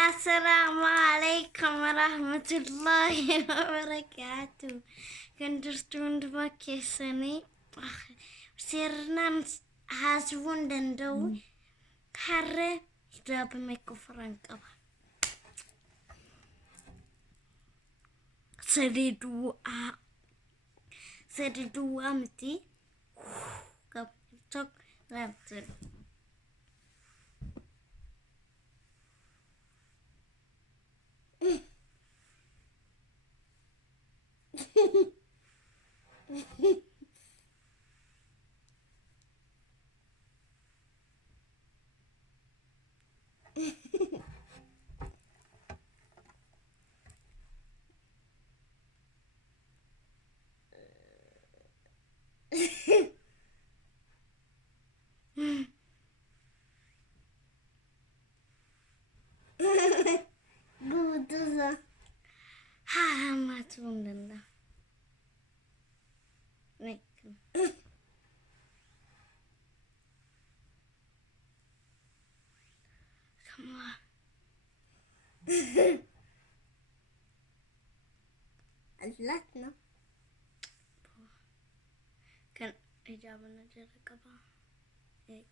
Assalamualaikum warahmatullahi wabarakatuh. Kan durtuun duba keessanii sirnaan haasawuun danda'u harree hidhaabame qofaraan qaba. Sadi duwwaa miti tokko lama. Gutuza. Matun danda. Nek. Come on. Allah no. Kan hijaban aja kaba.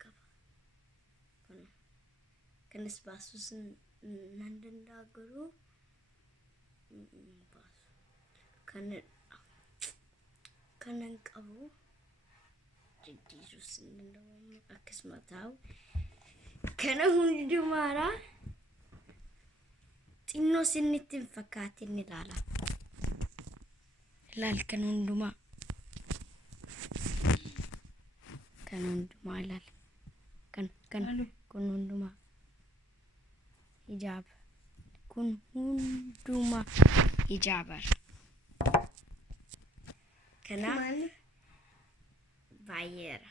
Kaba. Kan espaços nandanda guru. Kanan qabu jiddiisus nandawam akkasuma ta'u kana hundumaara xinnoo sinitti hin fakkaatin ilaala kan hundumaa ilaala kun hundumaa hijaaba kun hundumaa hijaabar kanaaf baay'eera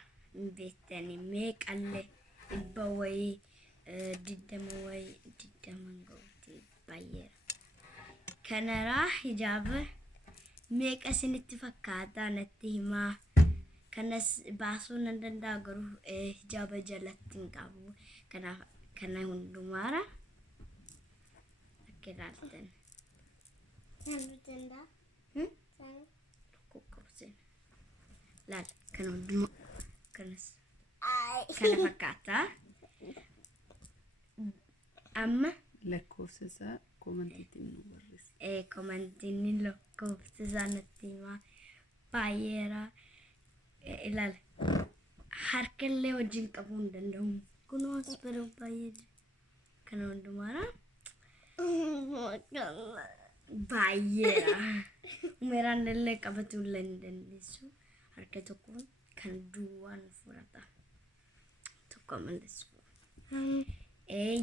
beektanii meeqallee dhibba wayii diddama ga'uuti baay'eera kanarraa hijaaba meeqa isinitti fakkaata natti himaa kanas baasuu nan danda'a garuu hijaaba jalatti hin qabu kanaaf kana hundumaara akka ilaaltan Nandanda. Kukusin. Lal, kan hundumaa kana fakkaata. Amma lakkoofsa komantiitiin nu barreessa. Komantiin lakkoofsa natti himaa baay'eera. Ilaal harkallee wajjin qabuu hin danda'u. Kunuunsi baruu baay'ee kana hundumaara. Baay'eera. Umeraan qabatu illee hin dandeessu. Harka tokko kan duwwaan fudhata. Tokko malees.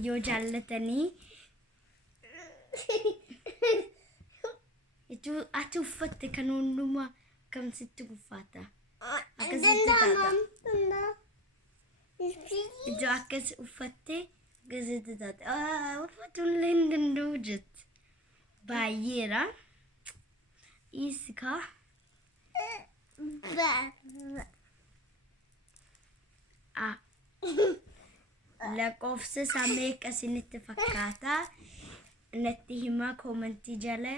Yoo jaallatanii ati uffatte kan hundumaa kamsitti guffaata. Akkasitti taata. Ijoo akkas uffatte akkasitti taata. Uffatu illee hin danda'u jette. Baay'eera. Iska. Lakkoofsa isaa meeqa isinitti fakkaata natti himaa komentii jala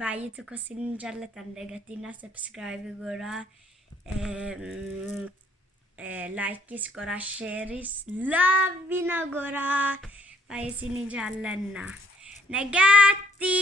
baay'ee tokko isin jaallatan dagatina subscribe godhaa likes godhaa shares love godhaa baay'ee isin jaallanna nagaatti.